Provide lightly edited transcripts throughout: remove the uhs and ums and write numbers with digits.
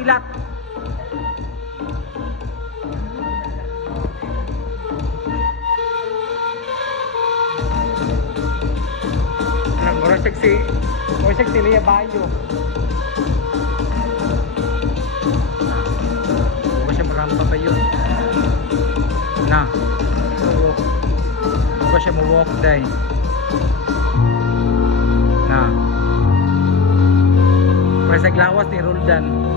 pilat. Mura seksi Lia Bayo. Huwag siya marampa pa yun. Na. Huwag siya mo-walk day. Na. Pwede sa glawas ni Roldan.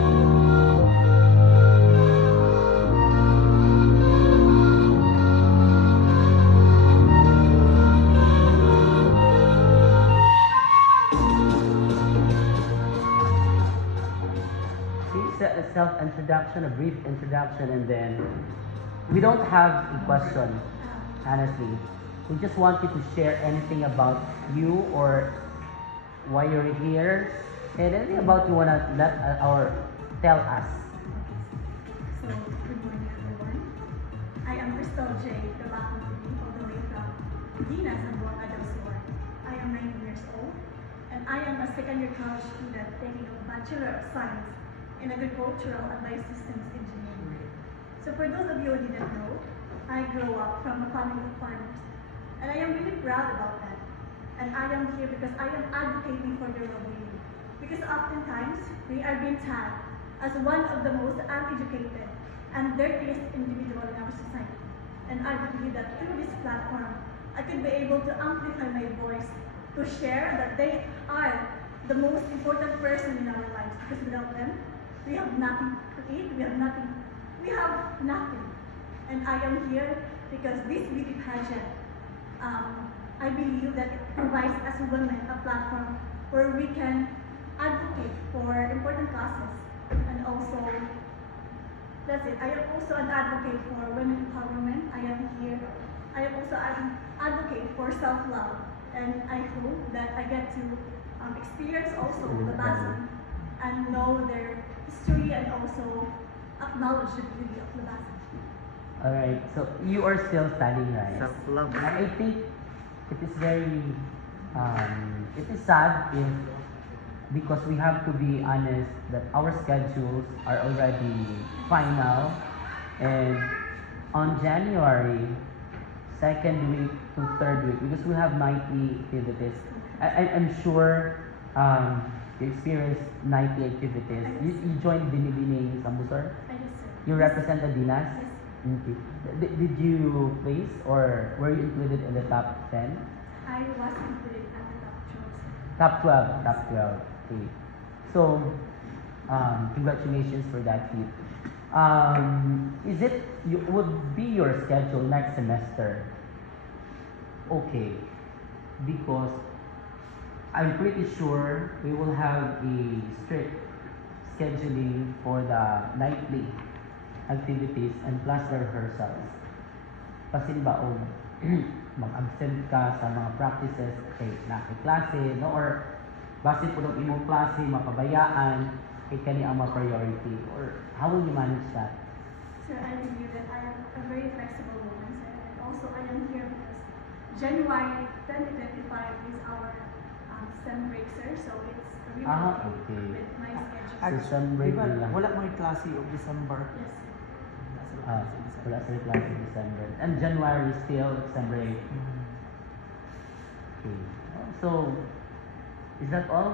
A self-introduction, a brief introduction, and then we don't have a question, honestly. We just want you to share anything about you or why you're here, and anything about you wanna let or tell us. So, good morning everyone. I am Crystal J. Trabajo all the way from Dinas, Zamboanga del Sur. I am 19 years old, and I am a second-year college student taking a Bachelor of Science in Agricultural and Biosystems Engineering. So for those of you who didn't know, I grew up from a family of farmers, and I am really proud about that. And I am here because I am advocating for their well-being. Because oftentimes, we are being tagged as one of the most uneducated and dirtiest individual in our society. And I believe that through this platform, I could be able to amplify my voice to share that they are the most important person in our lives, because without them, we have nothing to eat, we have nothing. And I am here because this beauty pageant, I believe that it provides us women a platform where we can advocate for important causes. And also, that's it. I am also an advocate for women empowerment. I am here. I am also an advocate for self-love. And I hope that I get to experience also the Labasan and know their history and also acknowledge the beauty of Labasan. Alright, so you are still studying, right? Self-love. I think it is very, it is sad if, because we have to be honest that our schedules are already final, and on January, second week to third week, because we have nightly activities. I'm sure you experienced nightly activities. You joined Binibining Sambusor? I just said. You represent the Dinas? Yes. Okay. Did you place or were you included in the top 10? I was included at the Top top 12. 12. Top 12. Okay. So, congratulations for that feat. Is it, would be your schedule next semester? Okay. Because I'm pretty sure we will have a strict scheduling for the nightly activities and plus the rehearsals. Kasi ba o mag-absent ka sa mga practices kay klase, no? Or base po ng imong klase, mapabayaan, kay kani ang priority. Or how will you manage that? So I believe that I am a very flexible woman, sir. And also I am here because January 2025 is our STEM break, sir. So it's really Okay. with my schedule. So, STEM break Diba, nila. wala may klase of December. Yes, sir. Wala sa class in December. And January still December 8. Okay. So, is that all?